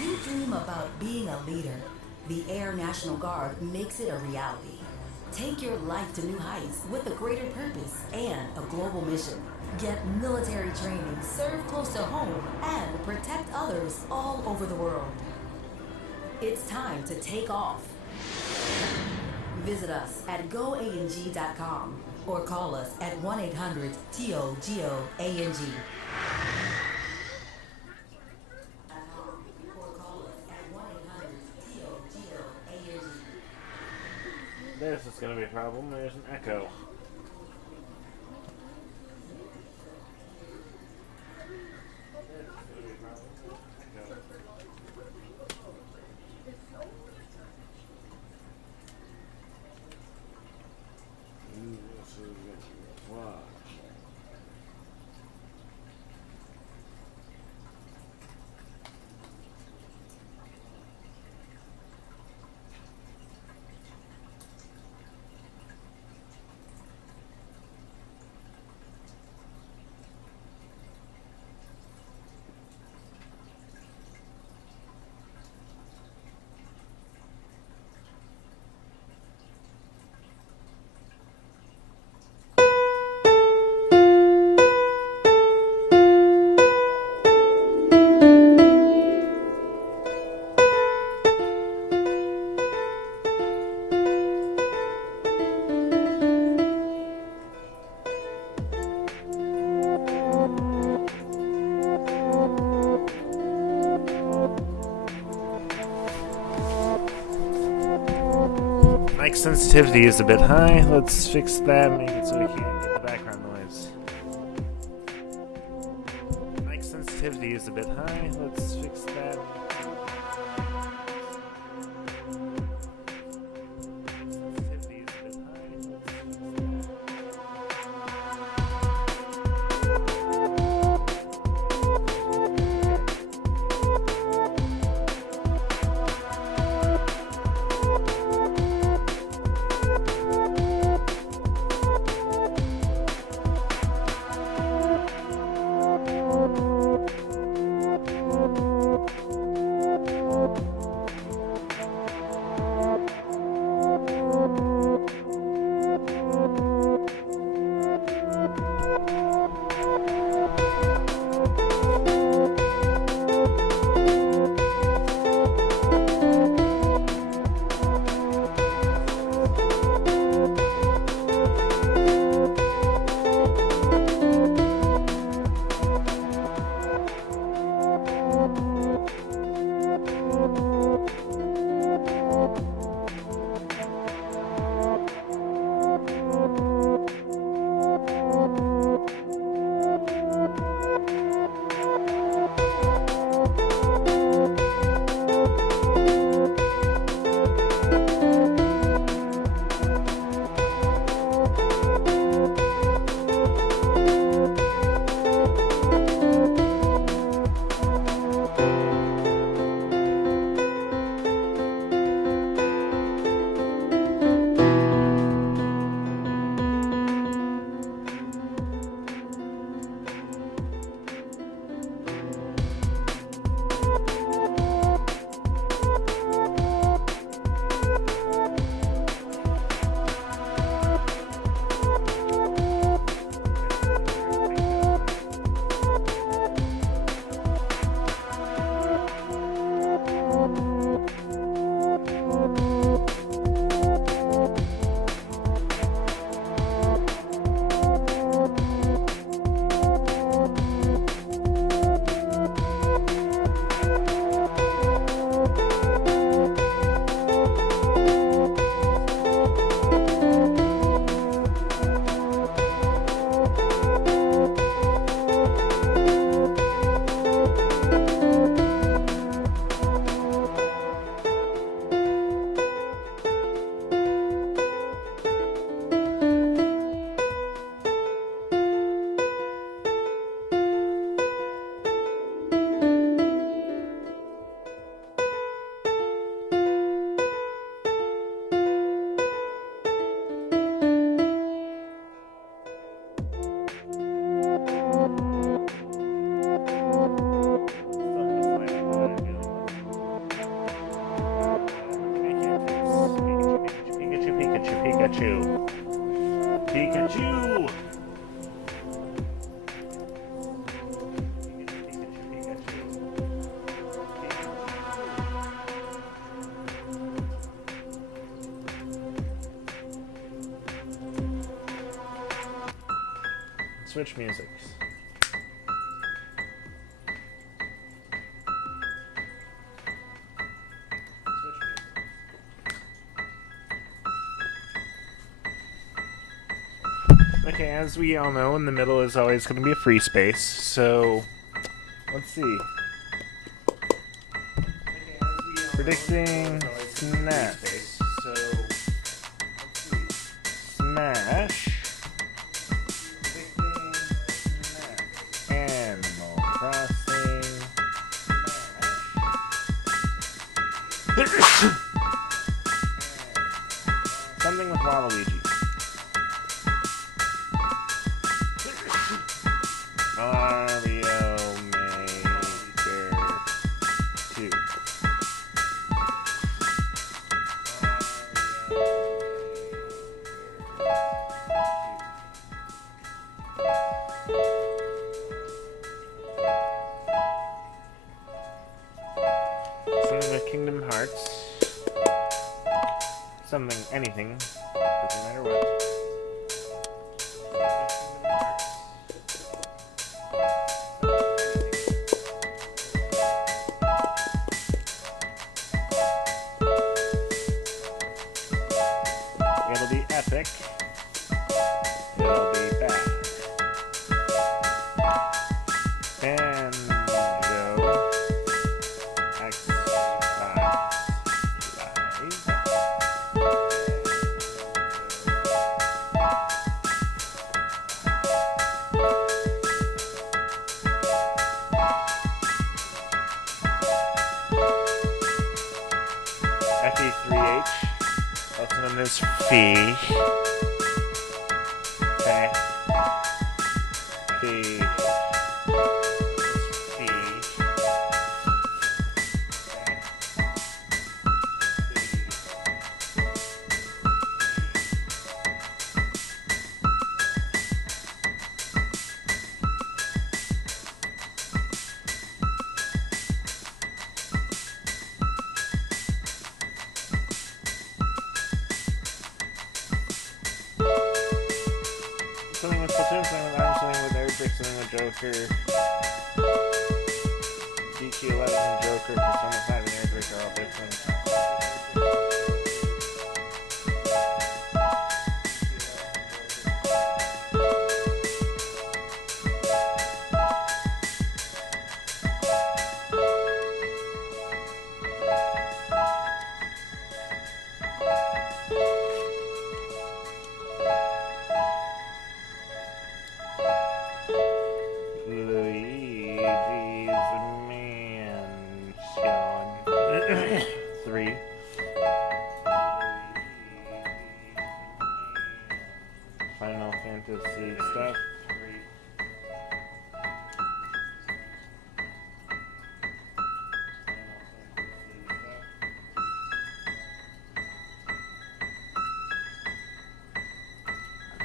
You dream about being a leader. The Air National Guard makes it a reality. Take your life to new heights with a greater purpose and a global mission. Get military training, serve close to home, and protect others all over the world. It's time to take off. Visit us at goang.com or call us at 1-800-TOGOANG. This is going to be a problem. There's an echo. Mic sensitivity is a bit high. Let's fix that, make it so we can't get the background noise. Mic sensitivity is a bit high. Let's fix that. Pikachu. Pikachu! Switch musics. Okay, as we all know, in the middle is always going to be a free space, so let's see. Predicting Snap. Smash. Animal Crossing. Something with Waluigi. Mario Maker 2. Something with Kingdom Hearts. Something, anything. Doesn't matter what. It'll be epic. It'll be bad. Banjo. Xbox Live. FE3H. Also known as Fee. Okay. Fee. Fee. Something with Platoon, something with Arm, something with Airbrick, something with Joker. DQ11 and Joker, Persona 5 and Airbrick are all different. Luigi's Mansion 3. Final Fantasy stuff 3.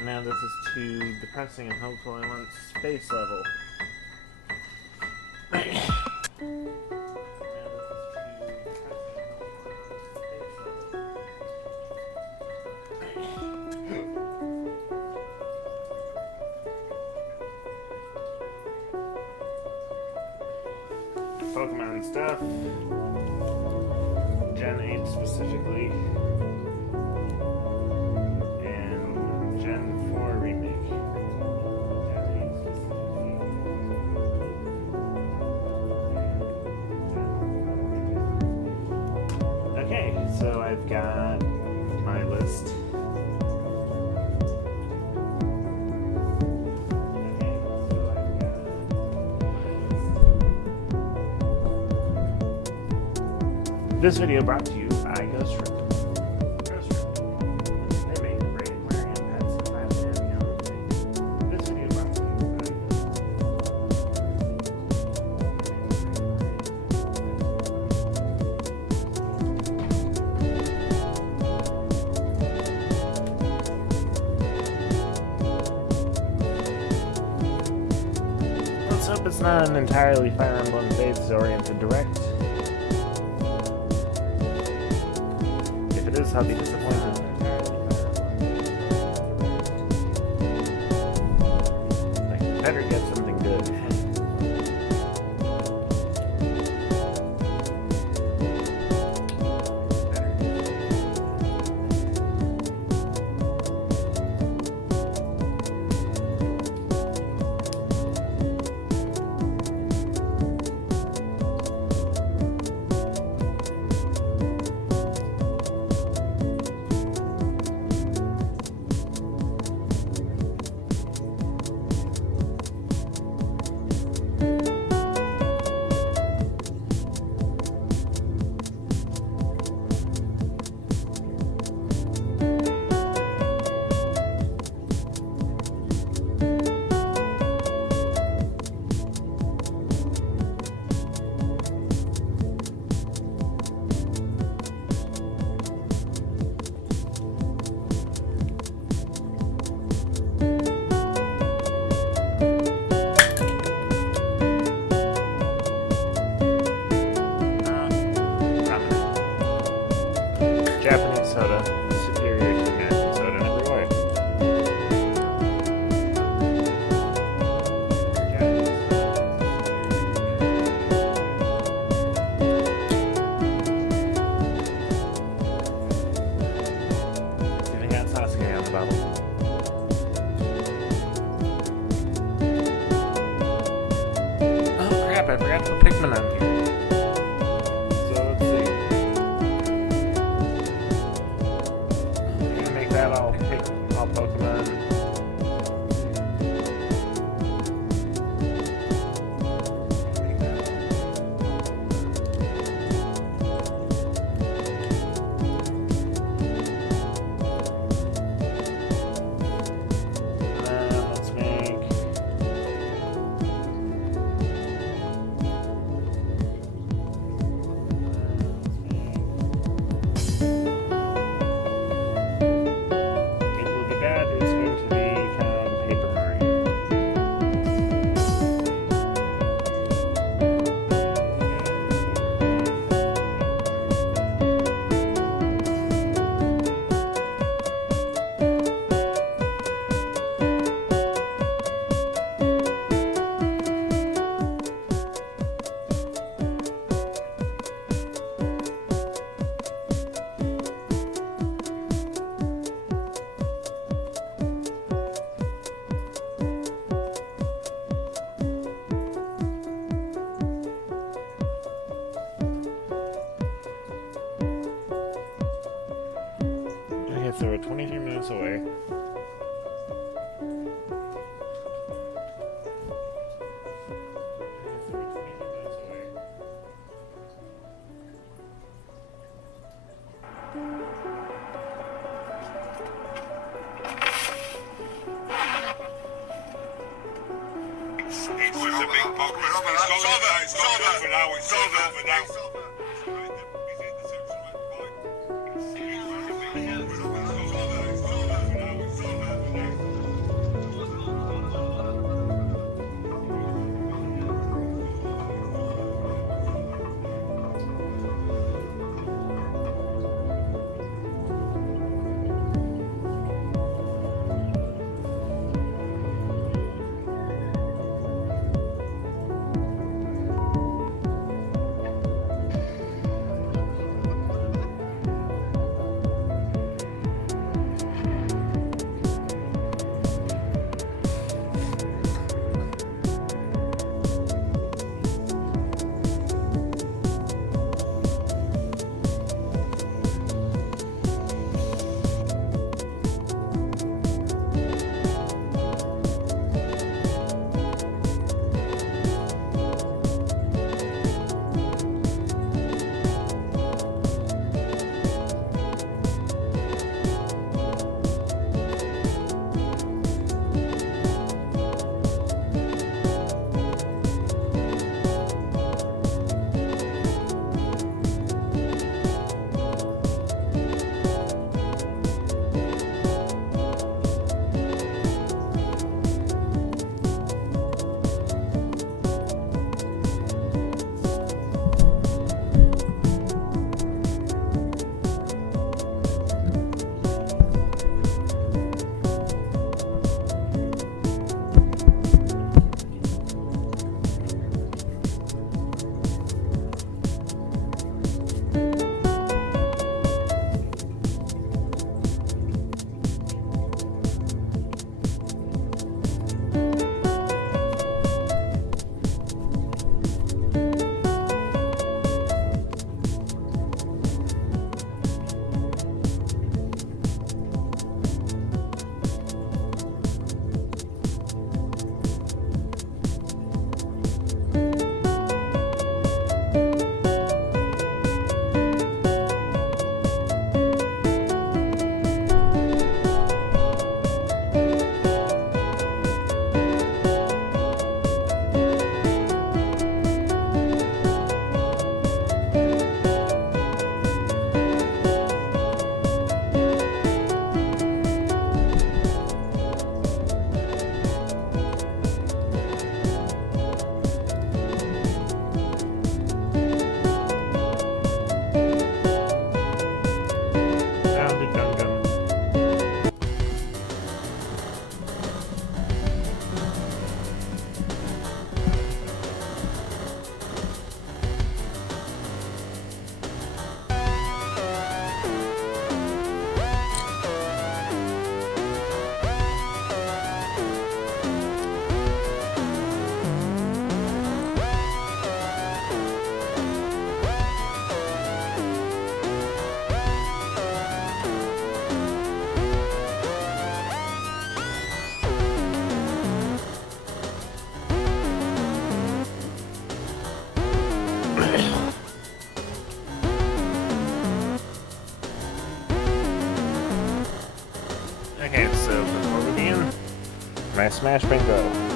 Now this is too depressing and hopeful. I want space level. Pokemon stuff. Gen 8 specifically. And Gen 4 remake. Gen 8 specifically. Okay, so I've got my list. This video brought to you by Ghost Shrimp. Ghost Shrimp. They make great aquarium pets in Latin and beyond. This video brought to you by not an entirely Fire Emblem Fates-oriented direct. If it is, I'll be disappointed. Like, better get something good. Japanese soda, superior to American soda in every way. Even got Sasuke on the bottle. Oh crap, I forgot to put Pikmin on here. So let's see. That all Pokemon. Let's make so we're 23 minutes away. My Smash Bingo.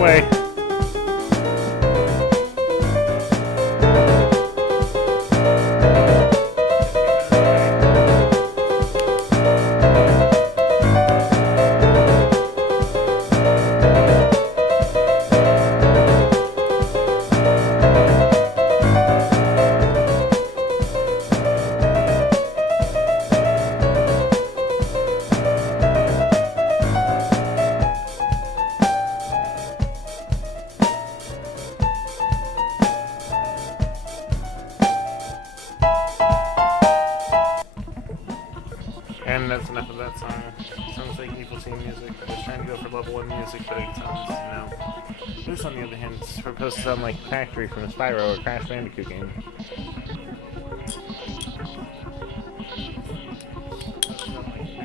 away. And that's enough of that song. Sounds like Evil Team music. I was trying to go for level 1 music, but it sounds, This, on the other hand, is supposed to sound like Factory from a Spyro or Crash Bandicoot game. Sounds like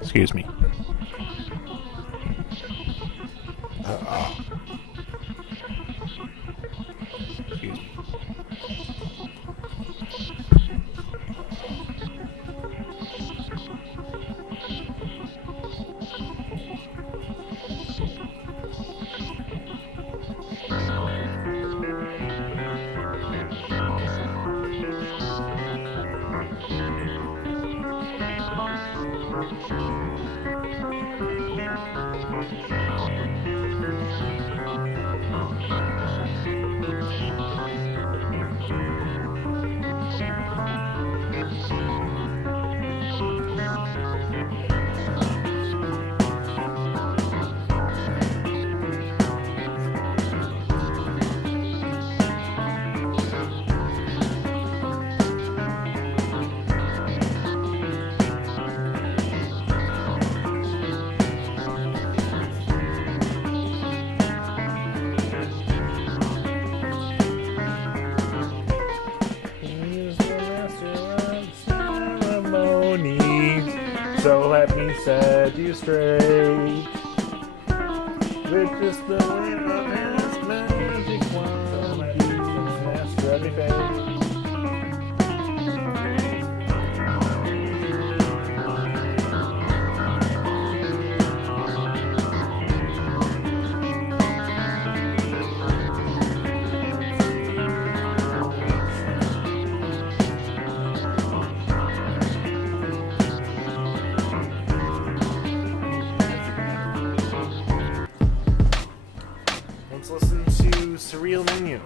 Excuse me. Excuse me. He's the master of ceremonies, so let me set you straight. With just the wind of his magic wand, he's the master of your fate. Let's listen to Surreal Menu.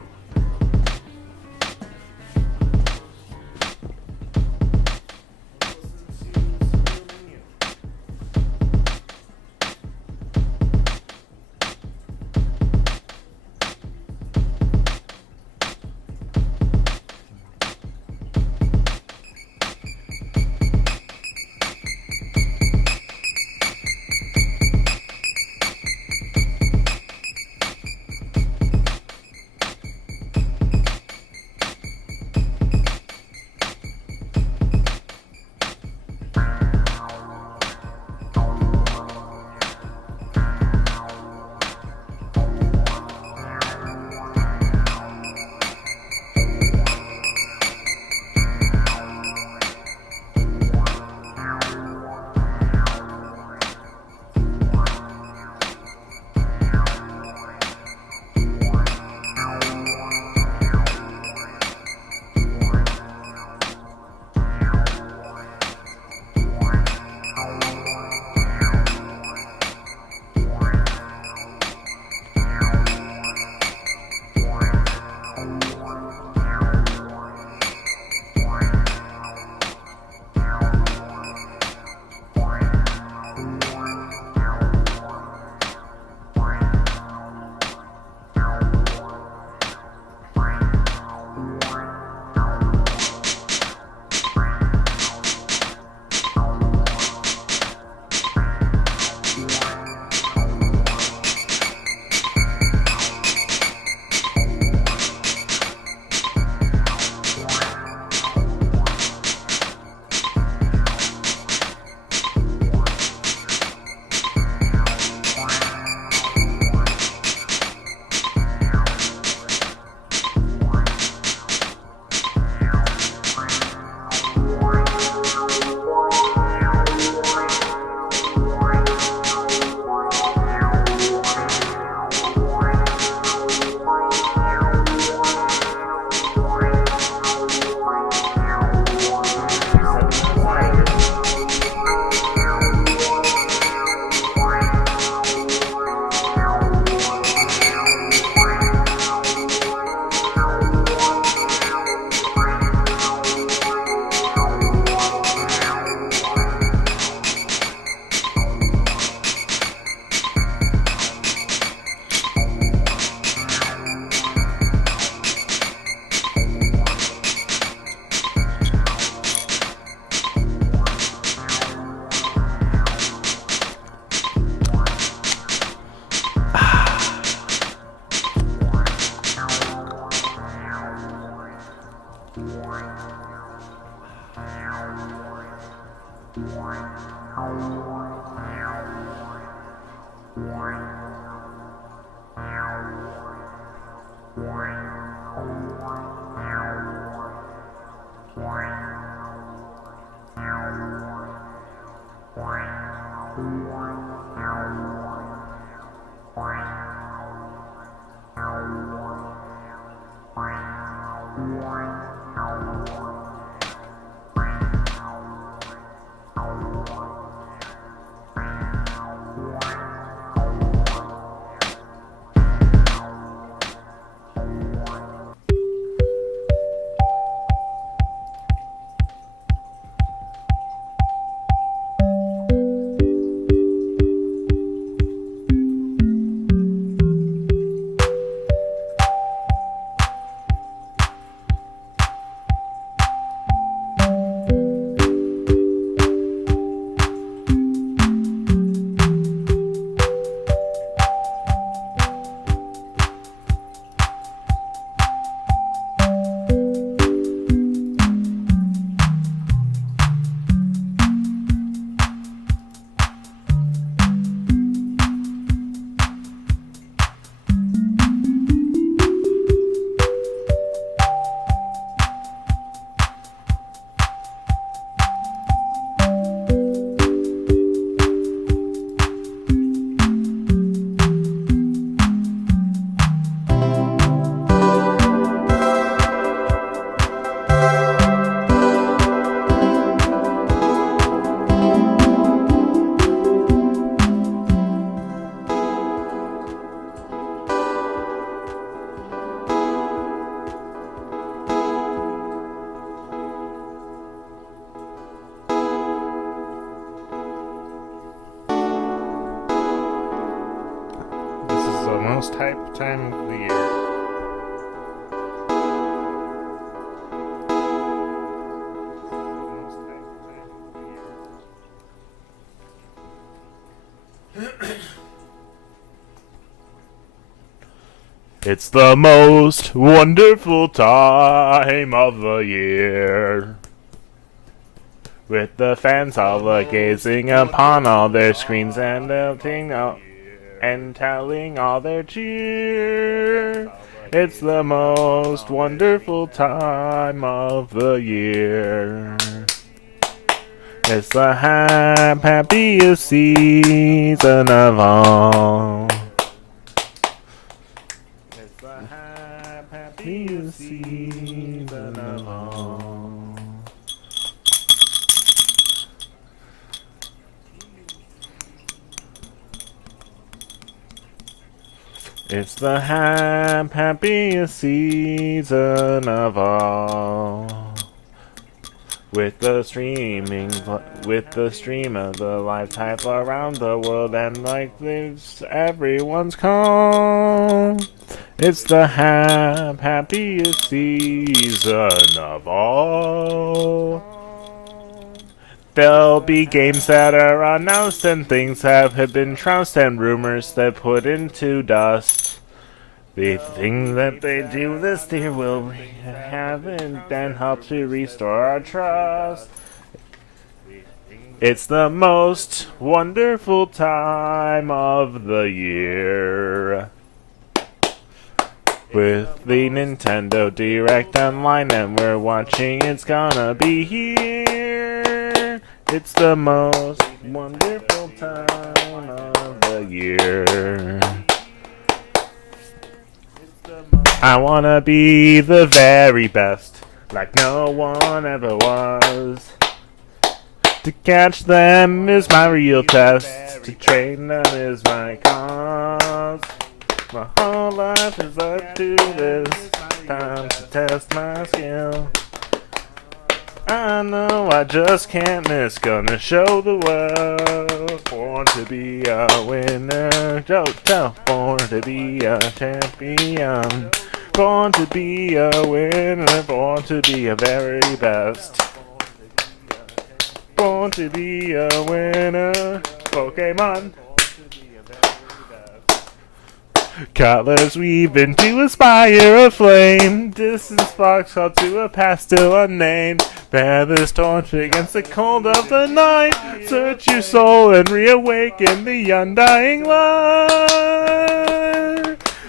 Most hype time of the year. It's the most wonderful time of the year, with the fans all gazing upon all their screens and melting out and telling all their cheer. It's the most wonderful time of the year. It's the happiest season of all. It's the happiest season of all. It's the happiest season of all. With the stream of the live type around the world, and like this, everyone's calm. It's the happiest season of all. There'll be games that are announced and things that have been trounced and rumors that put into dust. The thing that they do this year will have and help to restore our trust. It's the most wonderful time of the year. With the Nintendo Direct online and we're watching, it's gonna be here. It's the most wonderful time of the year. I wanna be the very best, like no one ever was. To catch them is my real test, to train them is my cause. My whole life is up to this, time to test my skill. I know I just can't miss, gonna show the world. Born to be a winner, born to be a champion. Born to be a winner, born to be a very best. Born to be a winner, Pokemon. Colors weave into a spire of flame. Distant sparks fall to a past still unnamed. Bear this torch against the cold of the night. Search your soul and reawaken the undying light.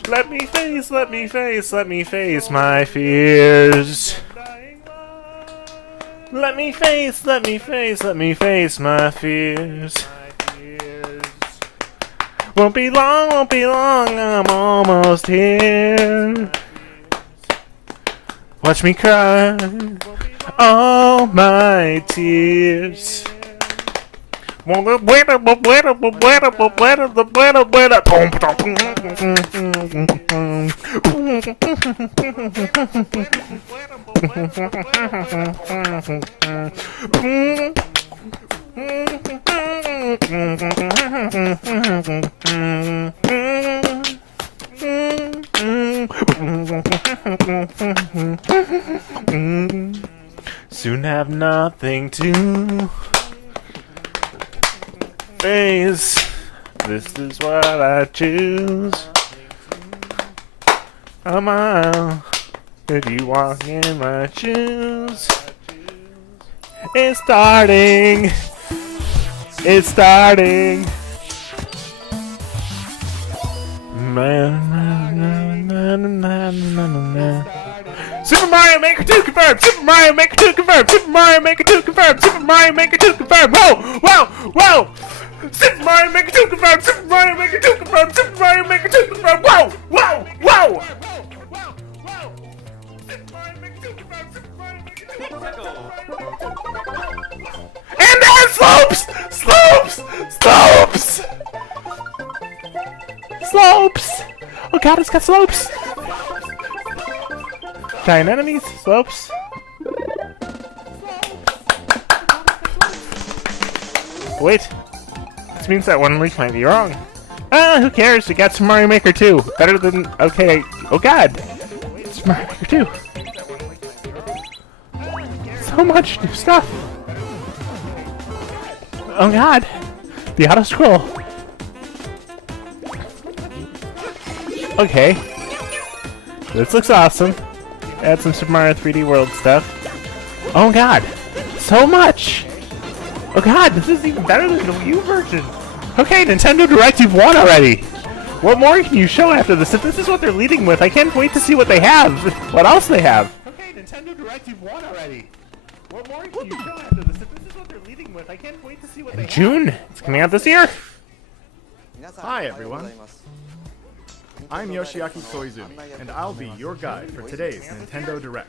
Let me face, let me face, let me face my fears. Let me face, let me face, let me face my fears. Won't be long, I'm almost here. Watch me cry all my tears. Soon have nothing to face. This is what I choose. A mile. Could you walk in my shoes? It's starting. It's starting. Super Mario Maker 2 confirmed! Super Mario Maker 2 confirmed! Super Mario Maker 2 confirmed! Super Mario Maker 2 confirmed! Whoa! Whoa! Whoa! Super Mario Maker 2 confirmed! Super Mario Maker 2 confirmed! Super Mario Maker 2 confirmed! Whoa! Whoa! Whoa! And then slopes! Slopes! Slopes! Slopes! Oh god, it's got slopes! Giant enemies, slopes. Wait. This means that one leak might be wrong. Ah, who cares? We got Super Mario Maker 2. Better than... Okay. Oh god! Super Mario Maker 2. So much new stuff! Oh god! The auto scroll. Okay. This looks awesome. Add some Super Mario 3D World stuff. Oh god! So much! Oh god, this is even better than the Wii U version! Okay, Nintendo Direct, you've won already! What more can you show after this? If this is what they're leading with, I can't wait to see what they have! What else they have! Okay, Nintendo Direct, you've won already! What more can you show after this? If this is what they're leading with, I can't wait to see what they have! June! It's coming out this year! Hi everyone! I'm Yoshiaki Koizumi, and I'll be your guide for today's Nintendo Direct.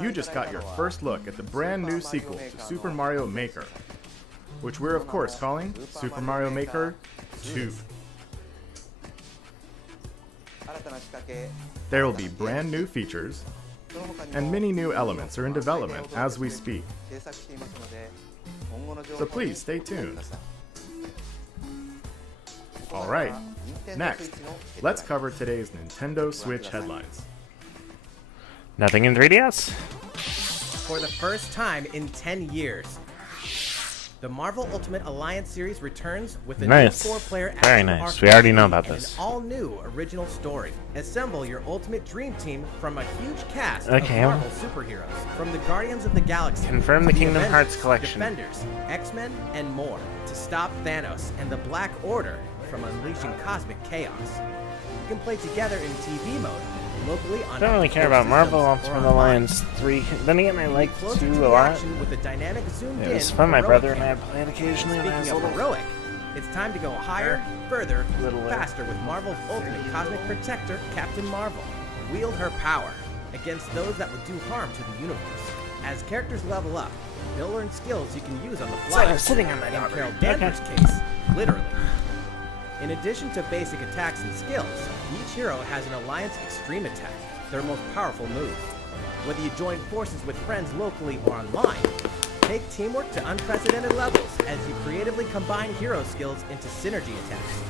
You just got your first look at the brand new sequel to Super Mario Maker, which we're of course calling Super Mario Maker 2. There will be brand new features, and many new elements are in development as we speak. So please stay tuned. Alright, next, let's cover today's Nintendo Switch headlines. Nothing in 3DS? For the first time in 10 years, the Marvel Ultimate Alliance series returns with a Nice. new 4-player Very action nice. RPG We already know about and this. an all-new original story. Assemble your ultimate dream team from a huge cast Okay. of Marvel superheroes, from the Guardians of the Galaxy, Confirm the to Kingdom Avengers, Hearts collection. Defenders, X-Men, and more, to stop Thanos and the Black Order from unleashing cosmic chaos. You can play together in TV mode, locally on Don't really care about systems Marvel or Ultimate online. Alliance 3. Then again, I like Closer to 2 a the lot. action with a dynamic zoomed It was in fun. My heroic brother and I camera. played occasionally when I was Speaking of little. heroic, it's time to go higher, further, Little faster with Marvel's ultimate cosmic protector, Captain Marvel. Wield her power against those that would do harm to the universe. As characters level up, they'll learn skills you can use on the fly. So, I'm sitting on my In daughter. Carol Danvers' case, literally. In addition to basic attacks and skills, each hero has an Alliance Extreme Attack, their most powerful move. Whether you join forces with friends locally or online, take teamwork to unprecedented levels as you creatively combine hero skills into synergy attacks.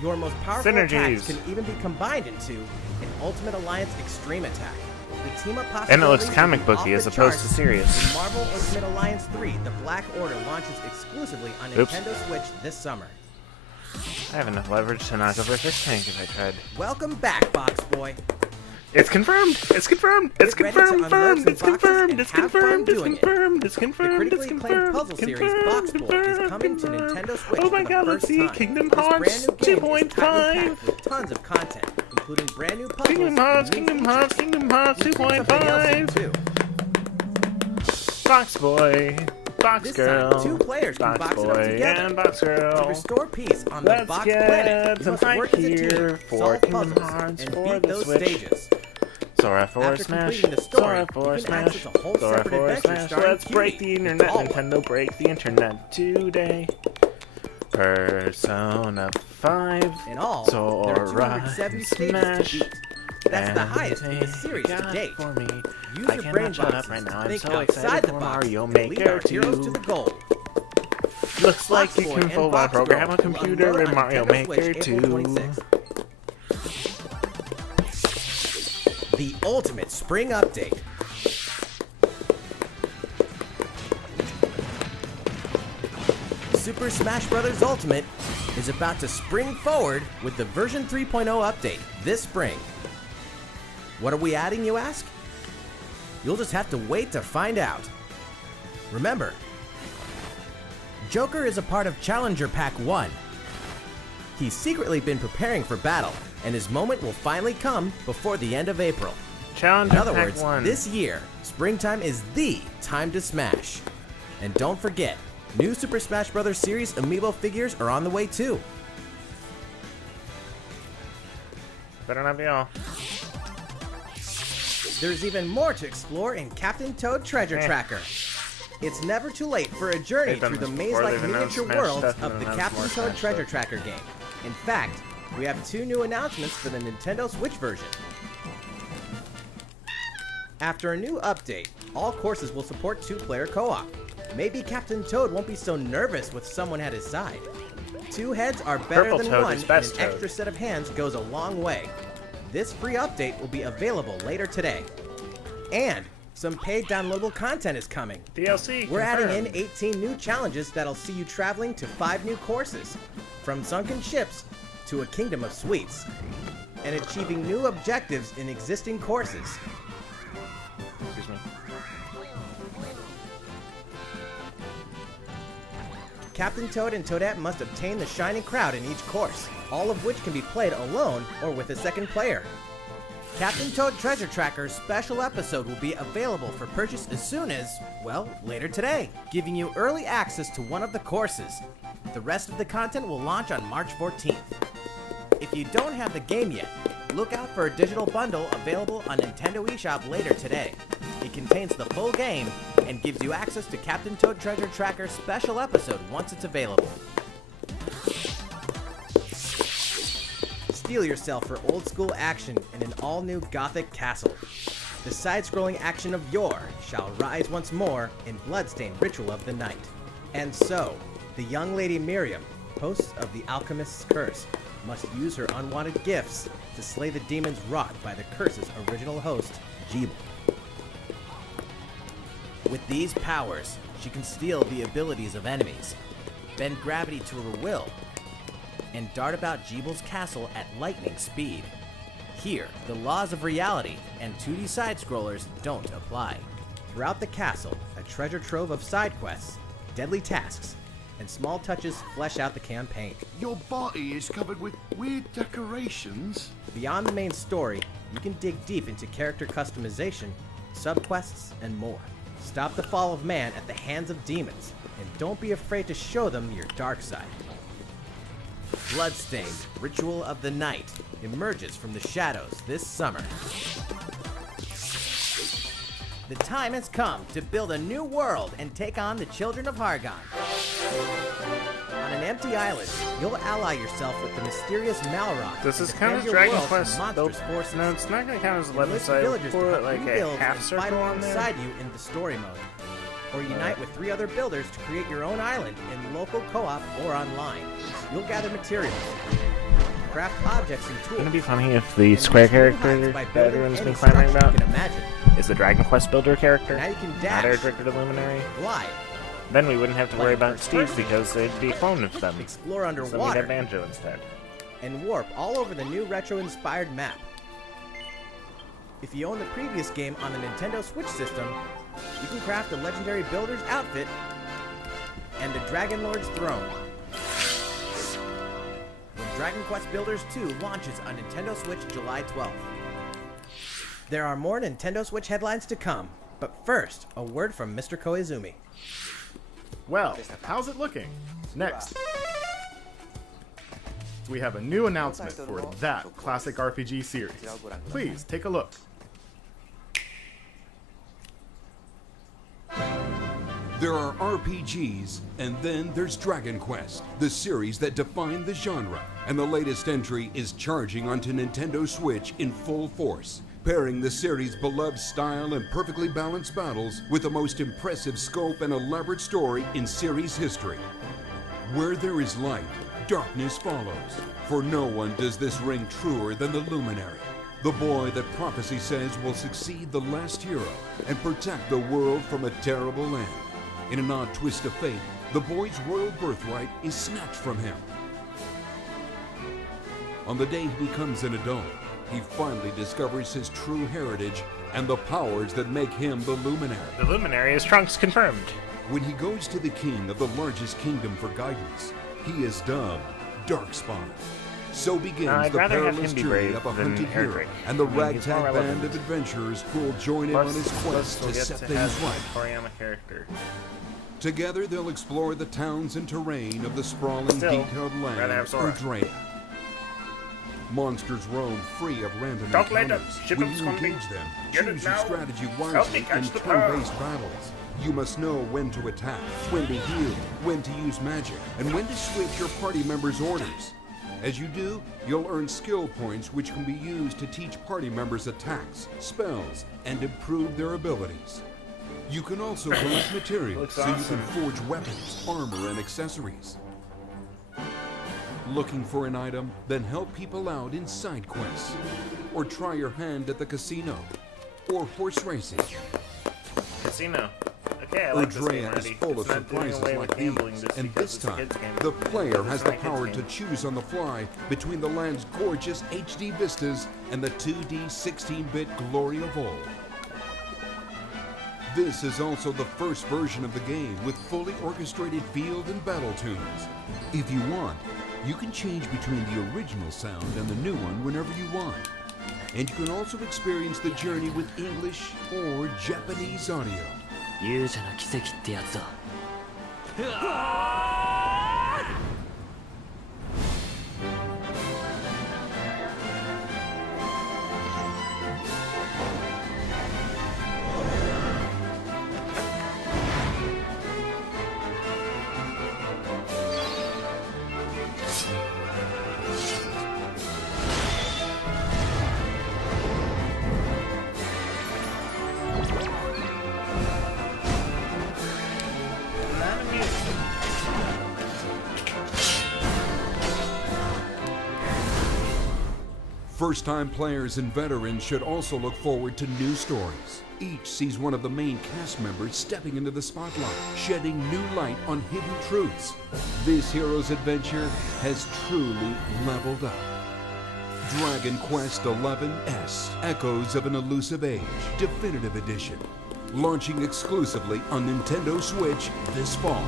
Your most powerful attacks Synergies. can even be combined into an Ultimate Alliance Extreme Attack. The team-up And it looks possibilities comic will be booky off as the opposed to charts serious. when Marvel Ultimate Alliance 3, The Black Order launches exclusively on Oops. Nintendo Switch this summer. I have enough leverage to knock over a fish tank if I tried. Welcome back, Box Boy. It's confirmed! It's confirmed! It's Get ready to confirmed! unload some It's confirmed! boxes It's and have fun confirmed! It's doing it. confirmed! It's The confirmed! It's critically acclaimed confirmed! puzzle series Box Boy is coming to Nintendo Switch Oh my for god, the let's first see! time. Kingdom This Hearts brand new game is tightly 2.5! packed with tons of content, including brand new puzzles, Kingdom Hearts! and new Kingdom Hearts! features. Kingdom Hearts We've seen something else in 2.5! too. Box Boy! Box This Girl! time, two players can Box box it Boy up together. and Box To Girl! restore peace on the Let's Box get Planet, you some must hype work as a here team, for solve Kingdom puzzles, Hearts and for beat the those Switch. stages. Sora for After Smash! completing the story, Sora for you can Smash! access a whole Sora separate for adventure Smash! starring Let's break the Cutie, internet! the tall one. Nintendo break the internet today! Persona 5! In all, there are Sora 270 stages Smash! to beat. That's the highest in the series to date. For me. Use I your cannot brain shut up boxes right now. to I'm think so outside excited the for box Mario and lead Maker our heroes to 2. the goal. Looks like Box you Boy can and full Box program Girl a computer will in unload on Mario Nintendo Maker Switch April 2. 26th. The ultimate spring update. Super Smash Bros. Ultimate is about to spring forward with the version 3.0 update this spring. What are we adding, you ask? You'll just have to wait to find out. Remember, Joker is a part of Challenger Pack 1. He's secretly been preparing for battle, and his moment will finally come before the end of April. Challenge In other Pack words, 1. this year, springtime is THE time to smash. And don't forget, new Super Smash Bros. Series amiibo figures are on the way too. Better not be all. There's even more to explore in Captain Toad Treasure Tracker. It's never too late for a journey They've done through the this before. maze-like They've announced miniature Smash worlds stuff and of the announced Captain more Toad Smash Treasure stuff. Tracker game. In fact, we have 2 new announcements for the Nintendo Switch version. After a new update, all courses will support 2-player co-op. Maybe Captain Toad won't be so nervous with someone at his side. 2 heads are better Purple than Toad 1, is and best an Toad. extra set of hands goes a long way. This free update will be available later today. And some paid downloadable content is coming. DLC. We're adding in confirmed. 18 new challenges that'll see you traveling to 5 new courses, from sunken ships to a kingdom of sweets, and achieving new objectives in existing courses. Excuse me. Captain Toad and Toadette must obtain the Shining Crowd in each course, all of which can be played alone or with a second player. Captain Toad Treasure Tracker's special episode will be available for purchase as soon as, well, later today, giving you early access to one of the courses. The rest of the content will launch on March 14th. If you don't have the game yet, look out for a digital bundle available on Nintendo eShop later today. It contains the full game and gives you access to Captain Toad Treasure Tracker's special episode once it's available. Steel yourself for old school action in an all-new Gothic castle. The side-scrolling action of yore shall rise once more in Bloodstained Ritual of the Night. And so, the young lady Miriam, host of the Alchemist's Curse, must use her unwanted gifts to slay the demons wrought by the curse's original host, Jeeble. With these powers, she can steal the abilities of enemies, bend gravity to her will, and dart about Jeeble's castle at lightning speed. Here, the laws of reality and 2D side-scrollers don't apply. Throughout the castle, a treasure trove of side quests, deadly tasks, and small touches flesh out the campaign. Your body is covered with weird decorations. Beyond the main story, you can dig deep into character customization, subquests, and more. Stop the fall of man at the hands of demons, and don't be afraid to show them your dark side. Bloodstained Ritual of the Night emerges from the shadows this summer. The time has come to build a new world and take on the children of Hargon. On an empty island, you'll ally yourself with the mysterious Malrock. This and is kind defend of your Dragon world from Quest built. monstrous forces. No, it's not going to count as 11, Enlist so I villagers to put help like you a build half and fight circle on there. alongside you in the story mode. Or unite with 3 other builders to create your own island in local co-op or online. You'll gather materials, craft objects and tools. Wouldn't it be funny if the square character that everyone's been clamoring about you can imagine. is the Dragon Quest builder character? Now you can Not dash, Air Director Luminary? glide, Then we wouldn't have to worry about Steve because they'd be a clone of them. Explore So we'd underwater have Banjo instead. and warp all over the new retro-inspired map. If you own the previous game on the Nintendo Switch system, you can craft a legendary builder's outfit and the Dragon Lord's throne. When Dragon Quest Builders 2 launches on Nintendo Switch July 12th. There are more Nintendo Switch headlines to come, but first, a word from Mr. Koizumi. Well, how's it looking? Next, we have a new announcement for that classic RPG series. Please take a look. There are RPGs, and then there's Dragon Quest, the series that defined the genre. And the latest entry is charging onto Nintendo Switch in full force, pairing the series' beloved style and perfectly balanced battles with the most impressive scope and elaborate story in series history. Where there is light, darkness follows. For no one does this ring truer than the Luminary, the boy that prophecy says will succeed the last hero and protect the world from a terrible land. In an odd twist of fate, the boy's royal birthright is snatched from him. On the day he becomes an adult, he finally discovers his true heritage and the powers that make him the Luminary. The Luminary is Trunks confirmed. When he goes to the king of the largest kingdom for guidance, he is dubbed Darkspawn. So begins I'd the rather have perilous him be journey brave of a than hunted hero Eric. and the I mean, he's more ragtag band relevant. of adventurers who will join in on his quest to we'll get set to things have right. Toriyama character. Together they'll explore the towns and terrain of the sprawling, Still, detailed land rather have of Sora. Erdrea. Monsters roam free of random Don't let them encounters. ship When them you something. engage them, Get it choose your now. strategy Help me wisely catch in the pearl. turn-based battles. You must know when to attack, when to heal, when to use magic, and when to switch your party members' orders. As you do, you'll earn skill points which can be used to teach party members attacks, spells, and improve their abilities. You can also collect materials Looks so you awesome. can forge weapons, armor, and accessories. Looking for an item? Then help people out in side quests. Or try your hand at the casino. Or horse racing. Casino. Okay, I like this game Erdrea is already. full of It's not doing surprises away like with gambling these, just and because this it's a time, kid's game. the player It's has not the a kid's power game. to choose on the fly between the land's gorgeous HD vistas and the 2D 16-bit glory of old. This is also the first version of the game with fully orchestrated field and battle tunes. If you want, you can change between the original sound and the new one whenever you want. And you can also experience the journey with English or Japanese audio. 勇者の奇跡ってやつだ。 Not amusing. First-time players and veterans should also look forward to new stories. Each sees one of the main cast members stepping into the spotlight, shedding new light on hidden truths. This hero's adventure has truly leveled up. Dragon Quest XI-S, Echoes of an Elusive Age, Definitive Edition. Launching exclusively on Nintendo Switch this fall.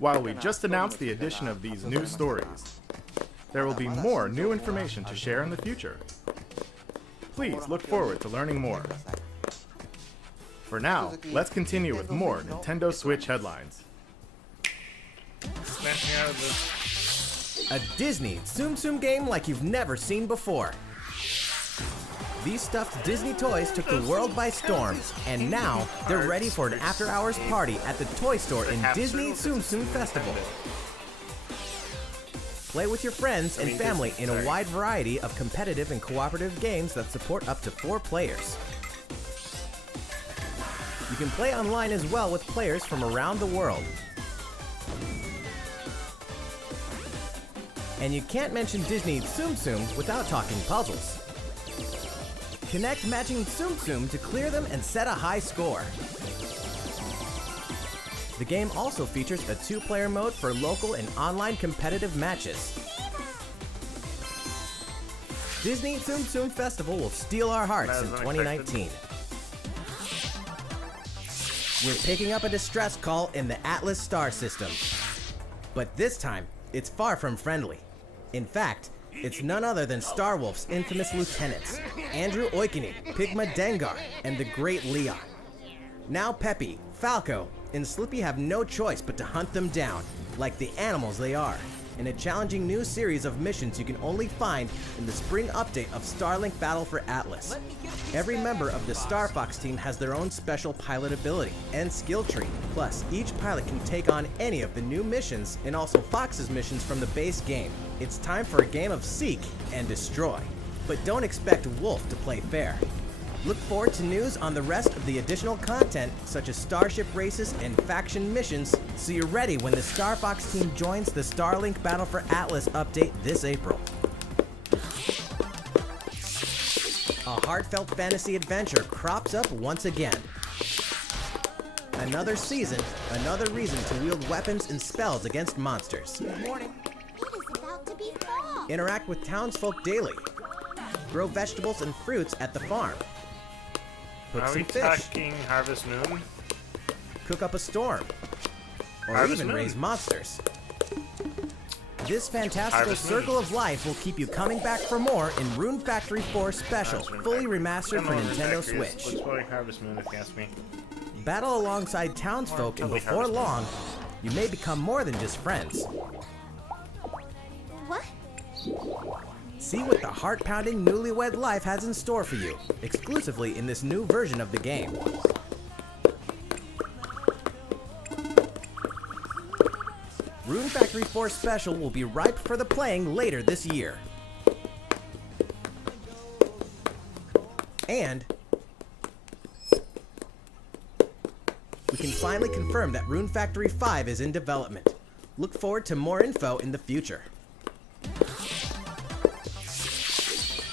While we just announced the addition of these new stories, there will be more new information to share in the future. Please look forward to learning more. For now, let's continue with more Nintendo Switch headlines. Snatching out of the A Disney Tsum Tsum game like you've never seen before. These stuffed Disney toys took the world by storm, and now they're ready for an after-hours party at the toy store in Disney Tsum Tsum Festival. Play with your friends and family in a wide variety of competitive and cooperative games that support up to 4 players. You can play online as well with players from around the world. And you can't mention Disney Tsum Tsum without talking puzzles. Connect matching Tsum Tsum to clear them and set a high score. The game also features a 2-player mode for local and online competitive matches. Disney Tsum Tsum Festival will steal our hearts in 2019. We're picking up a distress call in the Atlas star system. But this time, it's far from friendly. In fact, it's none other than Starwolf's infamous lieutenants, Andrew Oikonen, Pigma Dengar, and the Great Leon. Now Peppy, Falco, and Slippy have no choice but to hunt them down, like the animals they are, in a challenging new series of missions you can only find in the spring update of Starlink Battle for Atlas. Every member of the Star Fox team has their own special pilot ability and skill tree. Plus, each pilot can take on any of the new missions and also Fox's missions from the base game. It's time for a game of seek and destroy. But don't expect Wolf to play fair. Look forward to news on the rest of the additional content, such as starship races and faction missions, so you're ready when the Star Fox team joins the Starlink Battle for Atlas update this April. A heartfelt fantasy adventure crops up once again. Another season, another reason to wield weapons and spells against monsters. It is about to be fall. Interact with townsfolk daily. Grow vegetables and fruits at the farm. Cook Are we some fish. talking Harvest Moon? Cook up a storm. Or Harvest even Moon. raise monsters. This fantastical Harvest circle Moon. of life will keep you coming back for more in Rune Factory 4 Special, Harvest Moon fully Factory. remastered for Come on, Nintendo Factory. Switch. Let's play Harvest Moon if you ask me. Battle alongside townsfolk, and Totally before Harvest Moon. long, you may become more than just friends. What? See what the heart-pounding newlywed life has in store for you, exclusively in this new version of the game. Rune Factory 4 Special will be ripe for the playing later this year. And we can finally confirm that Rune Factory 5 is in development. Look forward to more info in the future.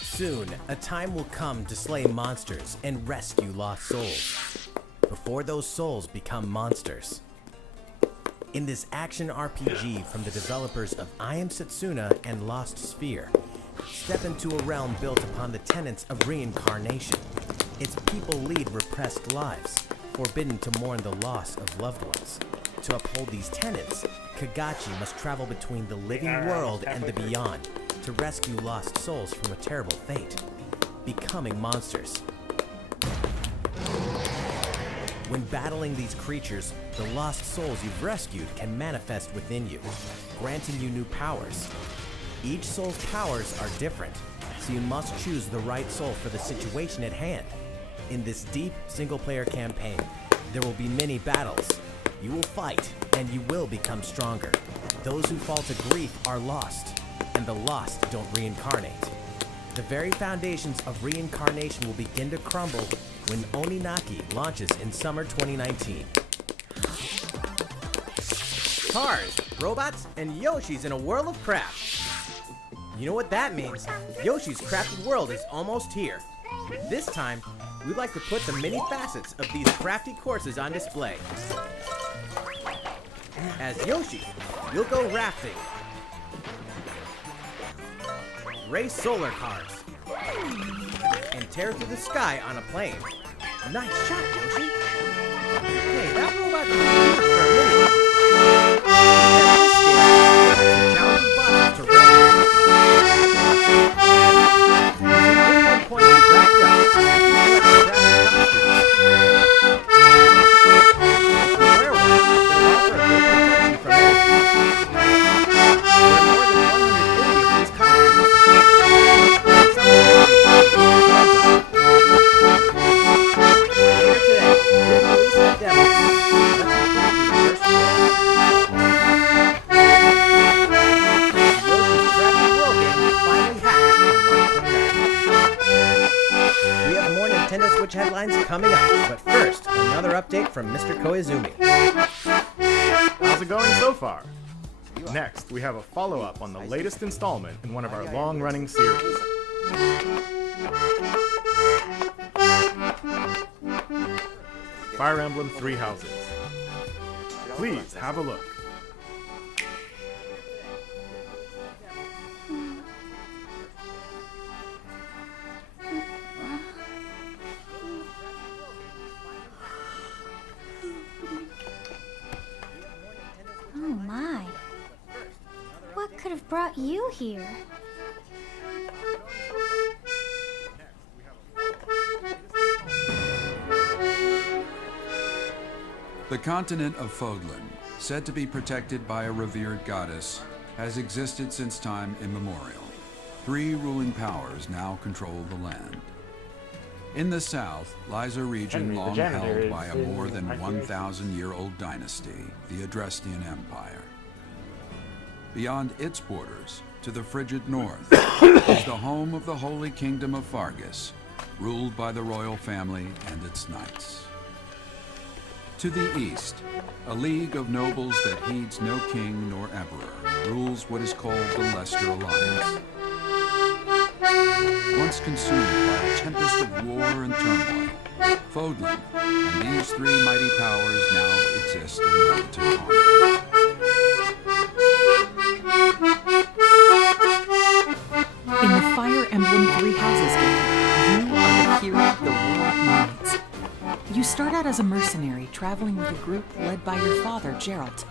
Soon, a time will come to slay monsters and rescue lost souls, before those souls become monsters. In this action RPG from the developers of I Am Setsuna and Lost Sphere, step into a realm built upon the tenets of reincarnation. Its people lead repressed lives, forbidden to mourn the loss of loved ones. To uphold these tenets, Kagachi must travel between the living world and the beyond, to rescue lost souls from a terrible fate, becoming monsters. When battling these creatures, the lost souls you've rescued can manifest within you, granting you new powers. Each soul's powers are different, so you must choose the right soul for the situation at hand. In this deep single-player campaign, there will be many battles. You will fight, and you will become stronger. Those who fall to grief are lost, and the lost don't reincarnate. The very foundations of reincarnation will begin to crumble when Oninaki launches in summer 2019. Cars, robots, and Yoshis in a world of craft. You know what that means? Yoshi's Crafted World is almost here. This time, we'd like to put the many facets of these crafty courses on display. As Yoshi, you'll go rafting, race solar cars, and tear through the sky on a plane. Nice shot, Yoshi. Hey, that robot can be used for a minute. At this scale, the challenging bosses to race. Using one point to back up, select graphic costumes. If you wear one, they'll offer a good protection from energy. There are more than 180 of these costumes. Some will be later today, we'll release a demo. Let's preview the first Yoshi's Crafted World game is finally hatched on 129. We have more Nintendo Switch headlines coming up, but first, another update from Mr. Koizumi. How's it going so far? Next, we have a follow-up on the latest installment in one of our long-running series. Fire Emblem Three Houses. Please have a look. Oh my. What could have brought you here? The continent of Fodlan, said to be protected by a revered goddess, has existed since time immemorial. 3 ruling powers now control the land. In the south lies a region Henry the long Janitor held is by a in more than Hyperia. 1,000-year-old dynasty, the Adrestian Empire. Beyond its borders, to the frigid north, is the home of the Holy Kingdom of Fargus, ruled by the royal family and its knights. To the east, a league of nobles that heeds no king nor emperor rules what is called the Leicester Alliance. Once consumed by a tempest of war and turmoil, Fodlan and these 3 mighty powers now exist in relative harmony. In the Fire Emblem Three Houses game, you are the hero the world needs. You start out as a mercenary traveling with a group led by your father, Geralt.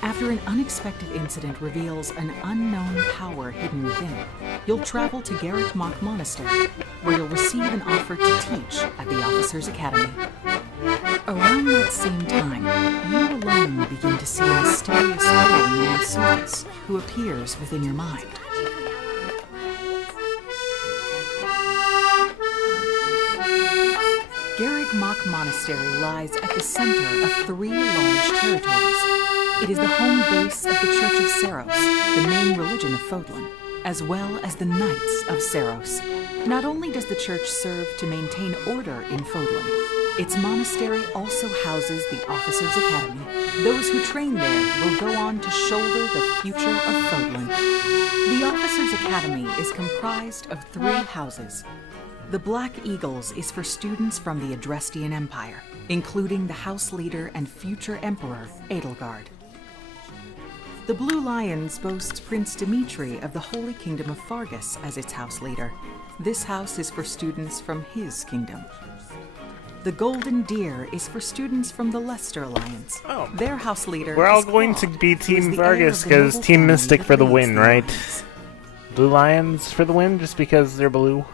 After an unexpected incident reveals an unknown power hidden within, you'll travel to Garrick Mach Monastery, where you'll receive an offer to teach at the Officers' Academy. Around that same time, you alone begin to see a mysterious figure named Solis, who appears within your mind. Garrick Mach Monastery lies at the center of 3 large territories. It is the home base of the Church of Seiros, the main religion of Fodlan, as well as the Knights of Seiros. Not only does the church serve to maintain order in Fodlan, its monastery also houses the Officers' Academy. Those who train there will go on to shoulder the future of Fodlan. The Officers' Academy is comprised of 3 houses. The Black Eagles is for students from the Adrestian Empire, including the House Leader and future Emperor, Edelgard. The Blue Lions boasts Prince Dimitri of the Holy Kingdom of Fargus as its House Leader. This house is for students from his kingdom. The Golden Deer is for students from the Leicester Alliance. Oh. Their House Leader We're all is going to Claude, be who is Team the heir Vargas of the because noble Team family Mystic that for the leads win, right? Alliance. Blue Lions for the win just because they're blue?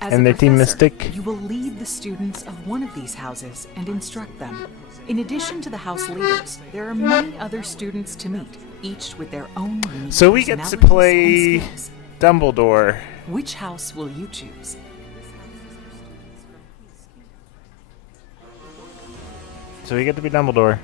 As And a they're Team professor, Mystic? you will lead the students of one of these houses and instruct them. In addition to the house leaders, there are many other students to meet, each with their own unique So we get to personalities play and skills. Dumbledore. Which house will you choose? So we get to be Dumbledore.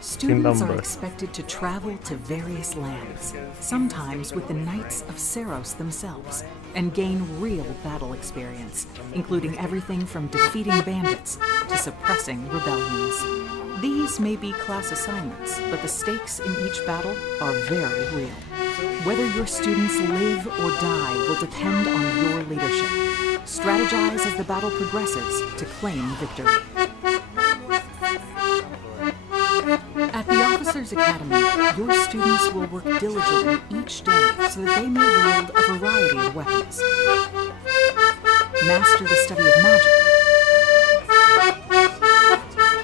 Students are Dumbledore. expected to travel to various lands, sometimes with the Knights of Seiros themselves, and gain real battle experience, including everything from defeating bandits to suppressing rebellions. These may be class assignments, but the stakes in each battle are very real. Whether your students live or die will depend on your leadership. Strategize as the battle progresses to claim victory. At the Officers' Academy, your students will work diligently each day so that they may wield a variety of weapons. Master the study of magic,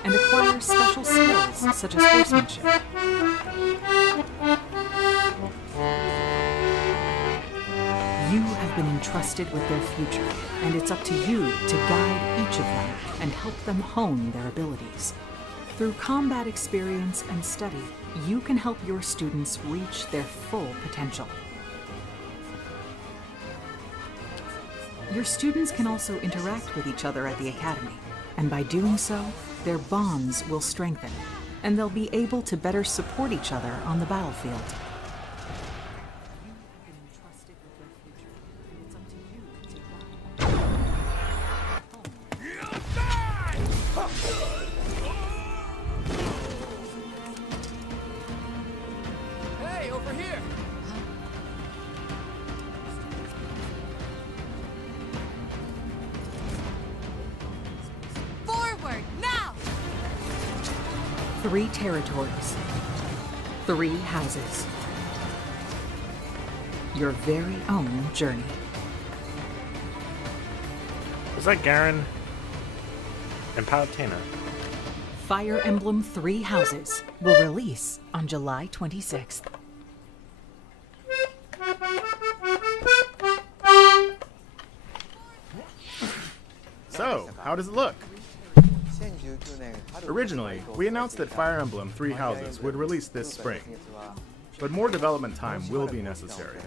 and acquire special skills such as horsemanship. You have been entrusted with their future, and it's up to you to guide each of them and help them hone their abilities. Through combat experience and study, you can help your students reach their full potential. Your students can also interact with each other at the Academy, and by doing so, their bonds will strengthen, and they'll be able to better support each other on the battlefield. Hey, over here! Forward, now! 3 territories. 3 houses. Your very own journey. Is that Garen? And Palutena? Fire Emblem 3 Houses will release on July 26th. So, how does it look? Originally, we announced that Fire Emblem 3 Houses would release this spring, but more development time will be necessary.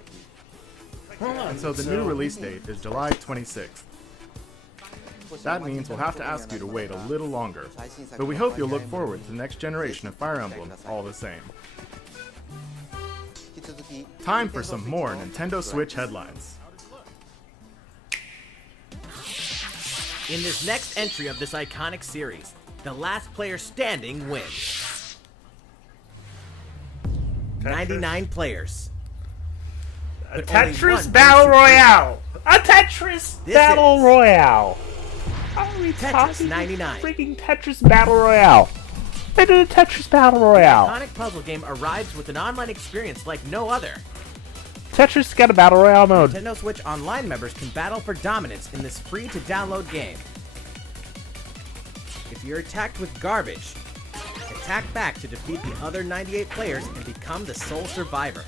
And so the new release date is July 26th. That means we'll have to ask you to wait a little longer, but we hope you'll look forward to the next generation of Fire Emblem all the same. Time for some more Nintendo Switch headlines. In this next entry of this iconic series, the last player standing wins. 99 players. A But only Tetris one Battle makes it Royale! A Tetris This Battle is Royale! Are we Tetris talking 99. freaking Tetris Battle Royale? They did a Tetris Battle Royale! iconic puzzle game arrives with an online experience like no other. Tetris got a Battle Royale mode. Nintendo Switch Online members can battle for dominance in this free-to-download game. If you're attacked with garbage, attack back to defeat the other 98 players and become the sole survivor.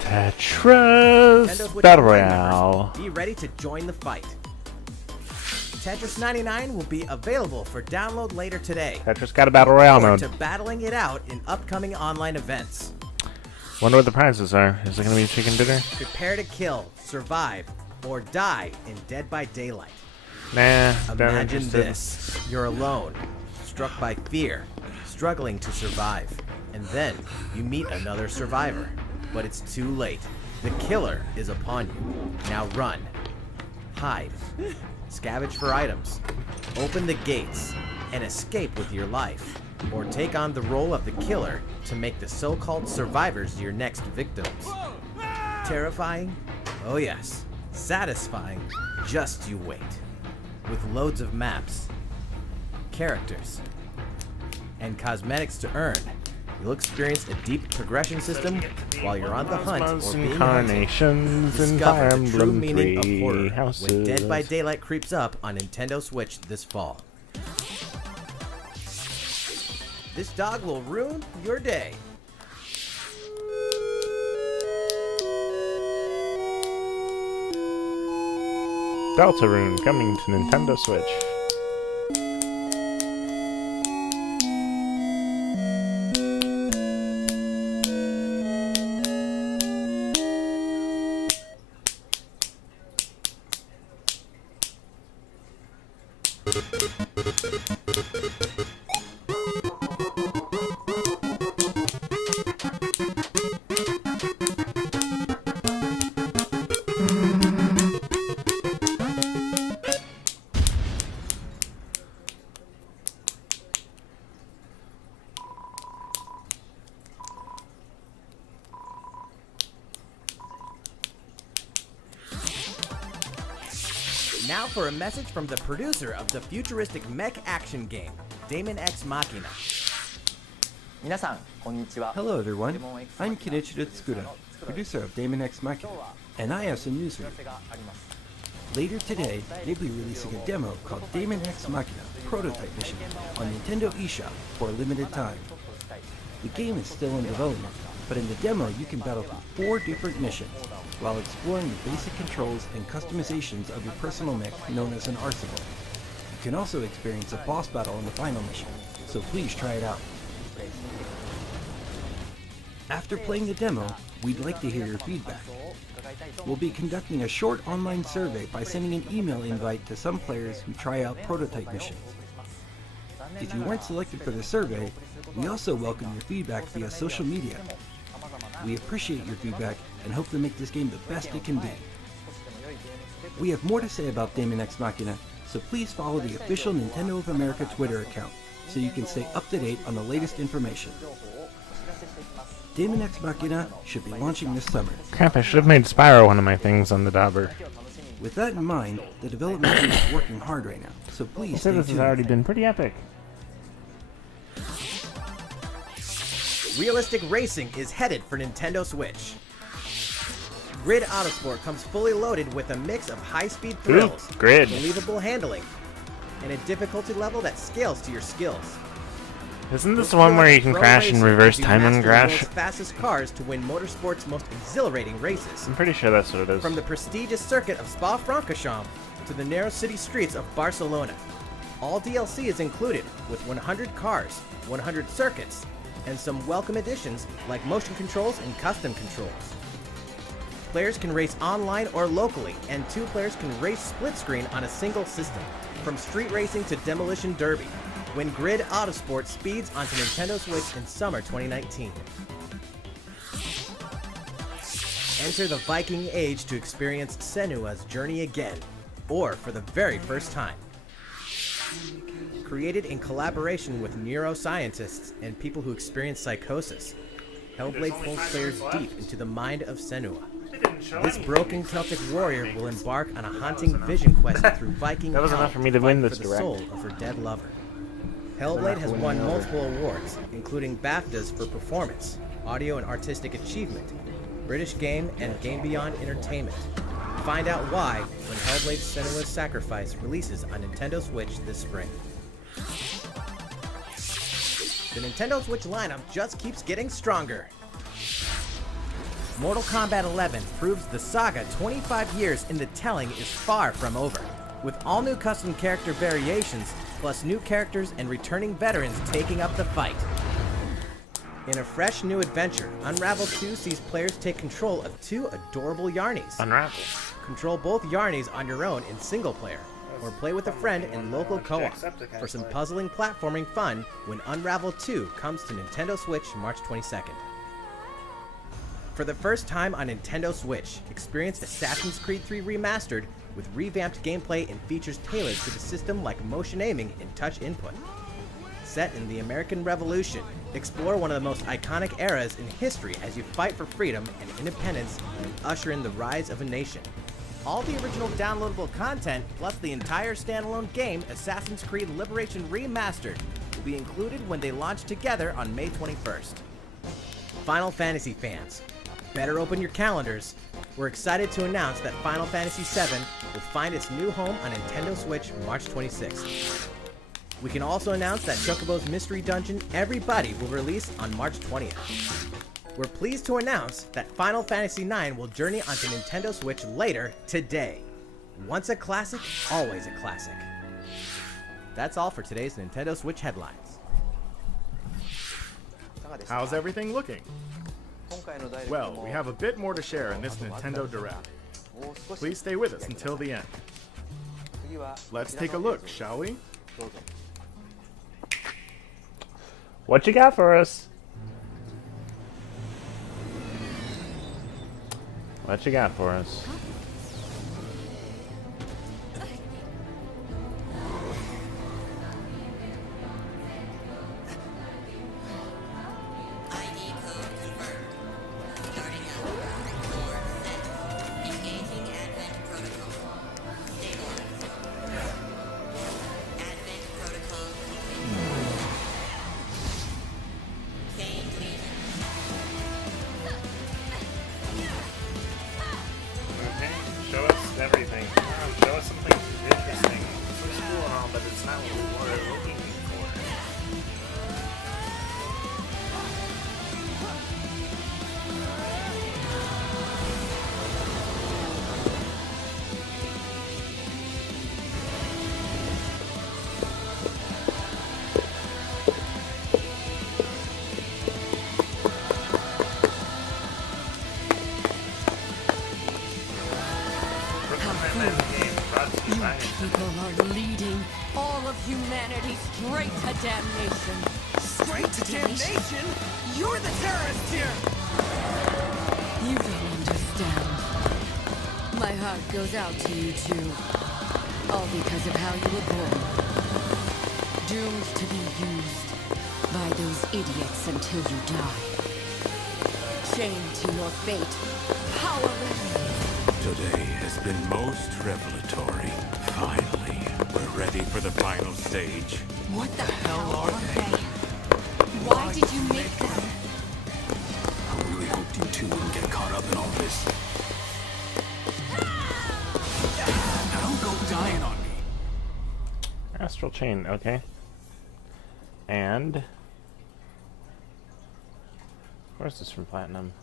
Nintendo Tetris Switch Battle Online Royale. members, be ready to join the fight. Tetris 99 will be available for download later today. Tetris got a Battle Royale Forward mode. to battling it out in upcoming online events. Wonder what the prizes are. Is it gonna be chicken dinner? Prepare to kill, survive, or die in Dead by Daylight. Nah, don't Imagine interested. this. You're alone, struck by fear, struggling to survive. And then you meet another survivor. But it's too late. The killer is upon you. Now run. Hide. Scavenge for items. Open the gates and escape with your life. Or take on the role of the killer to make the so-called survivors your next victims. Terrifying? Oh yes. Satisfying? Just you wait. With loads of maps, characters, and cosmetics to earn, you'll experience a deep progression system while you're on the hunt Cosmos or being hunted. incarnations in Discover Fire the true Emblem meaning of 3 horror houses. when Dead by Daylight creeps up on Nintendo Switch this fall. This dog will ruin your day. Deltarune coming to Nintendo Switch. Now for a message from the producer of the futuristic mech action game, Daemon X Machina. Hello everyone, I'm Kenichiro Tsukura, producer of Daemon X Machina, and I have some news for you. Later today, they'll be releasing a demo called Daemon X Machina Prototype Mission on Nintendo eShop for a limited time. The game is still in development, but in the demo you can battle through 4 different missions, while exploring the basic controls and customizations of your personal mech known as an arsenal. You can also experience a boss battle in the final mission, so please try it out. After playing the demo, we'd like to hear your feedback. We'll be conducting a short online survey by sending an email invite to some players who try out prototype missions. If you weren't selected for the survey, we also welcome your feedback via social media. We appreciate your feedback and hope to make this game the best it can be. We have more to say about Daemon X Machina, so please follow the official Nintendo of America Twitter account so you can stay up to date on the latest information. Daemon X Machina should be launching this summer. Crap, I should have made Spyro one of my things on the dauber. With that in mind, the development team is working hard right now, so please So stay this has tuned. already been pretty epic. Realistic racing is headed for Nintendo Switch. Grid Autosport comes fully loaded with a mix of high-speed thrills, Grid. believable handling, and a difficulty level that scales to your skills. Isn't this the one where you can crash and reverse time and crash? Fastest cars to win motorsport's most exhilarating races. I'm pretty sure that's what it is. From the prestigious circuit of Spa-Francorchamps to the narrow city streets of Barcelona, all DLC is included with 100 cars, 100 circuits, and some welcome additions like motion controls and custom controls. Players can race online or locally, and 2 players can race split screen on a single system. From street racing to demolition derby, when Grid Autosport speeds onto Nintendo Switch in summer 2019. Enter the Viking Age to experience Senua's journey again, or for the very first time. Created in collaboration with neuroscientists and people who experience psychosis, Hellblade pulls players deep into the mind of Senua. This broken Celtic warrior will embark on a haunting vision quest through Viking That was hell enough for me to win fight this for the direct. soul of her dead lover. Hellblade has won multiple awards, including BAFTAs for performance, audio and artistic achievement, British Game, and Game Beyond Entertainment. Find out why when Hellblade: Senua's Sacrifice releases on Nintendo Switch this spring. The Nintendo Switch lineup just keeps getting stronger. Mortal Kombat 11 proves the saga 25 years in the telling is far from over, with all new custom character variations, plus new characters and returning veterans taking up the fight. In a fresh new adventure, Unravel 2 sees players take control of 2 adorable Yarnies. Unravel. Control both Yarnies on your own in single player, or play with a friend in local co-op for some puzzling platforming fun when Unravel 2 comes to Nintendo Switch March 22nd. For the first time on Nintendo Switch, experience Assassin's Creed 3 Remastered with revamped gameplay and features tailored to the system like motion aiming and touch input. Set in the American Revolution, explore one of the most iconic eras in history as you fight for freedom and independence and usher in the rise of a nation. All the original downloadable content, plus the entire standalone game, Assassin's Creed Liberation Remastered, will be included when they launch together on May 21st. Final Fantasy fans, better open your calendars. We're excited to announce that Final Fantasy VII will find its new home on Nintendo Switch March 26th. We can also announce that Chocobo's Mystery Dungeon Everybody will release on March 20th. We're pleased to announce that Final Fantasy IX will journey onto Nintendo Switch later today. Once a classic, always a classic. That's all for today's Nintendo Switch headlines. How's everything looking? Well, we have a bit more to share in this Nintendo Direct. Please stay with us until the end. Let's take a look, shall we? What you got for us? What you got for us? Show us everything. Show us something interesting. This looks cool and all, but it's not what we were looking for. People are leading all of humanity straight to damnation. Straight to damnation? You're the terrorist here! You don't understand. My heart goes out to you too. All because of how you were born. Doomed to be used by those idiots until you die. Chained to your fate. Powerless. Today has been most revelatory. Finally, we're ready for the final stage. What the hell are they? Why did you make them? Astral Chain, okay. And where's this from Platinum?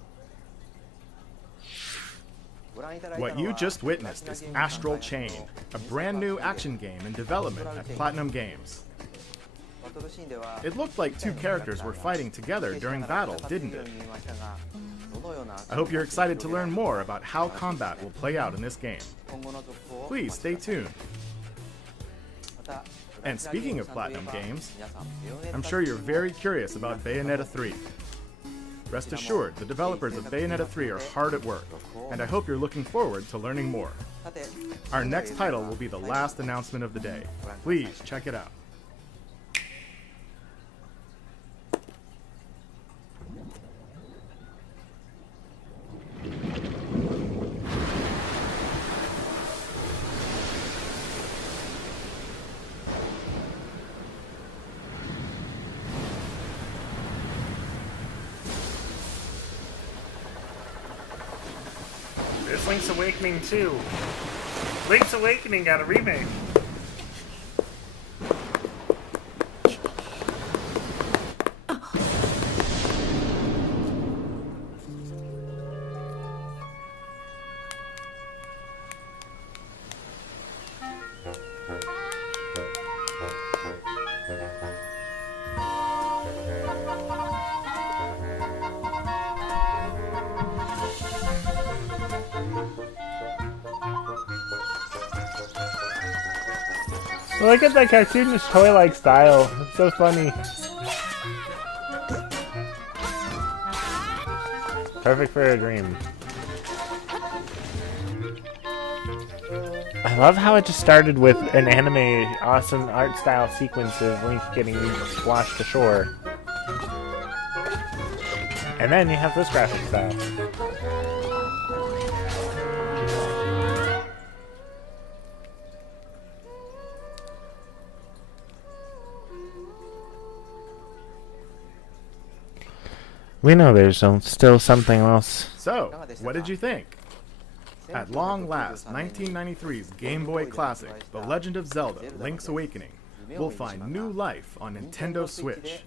What you just witnessed is Astral Chain, a brand new action game in development at Platinum Games. It looked like two characters were fighting together during battle, didn't it? I hope you're excited to learn more about how combat will play out in this game. Please stay tuned. And speaking of Platinum Games, I'm sure you're very curious about Bayonetta 3. Rest assured, the developers of Bayonetta 3 are hard at work, and I hope you're looking forward to learning more. Our next title will be the last announcement of the day. Please check it out. There's Link's Awakening 2. Link's Awakening got a remake. Look at that cartoonish toy-like style. It's so funny. Perfect for a dream. I love how it just started with an anime awesome art style sequence of Link getting washed ashore. And then you have this graphic style. We know there's still something else. So, what did you think? At long last, 1993's Game Boy classic, The Legend of Zelda: Link's Awakening, will find new life on Nintendo Switch.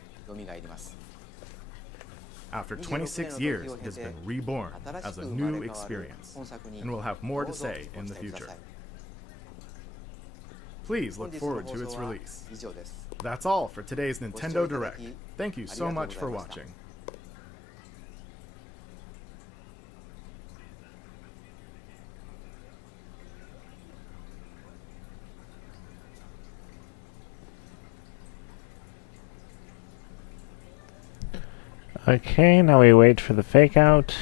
After 26 years, it has been reborn as a new experience, and we'll have more to say in the future. Please look forward to its release. That's all for today's Nintendo Direct. Thank you so much for watching. Okay, now we wait for the fake out.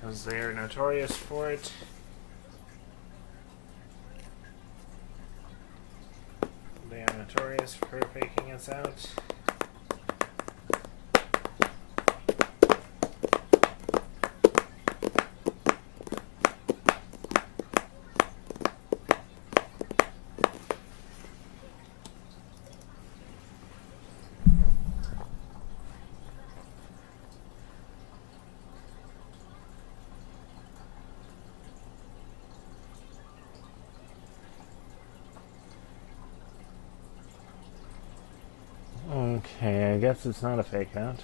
Because they are notorious for it. They are notorious for faking us out. Okay, I guess it's not a fake out.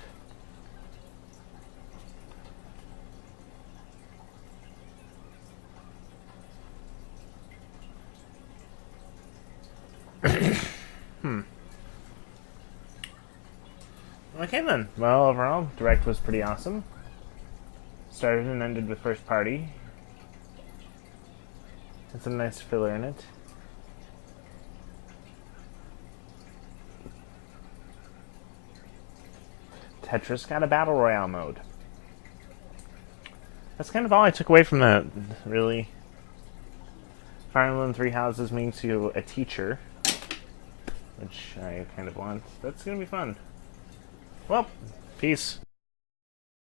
Okay then. Well, overall, Direct was pretty awesome. Started and ended with First Party. Had some nice filler in it. Tetris got a Battle Royale mode. That's kind of all I took away from that, really. Fire Emblem Three Houses makes you a teacher, which I kind of want. That's going to be fun. Well, peace.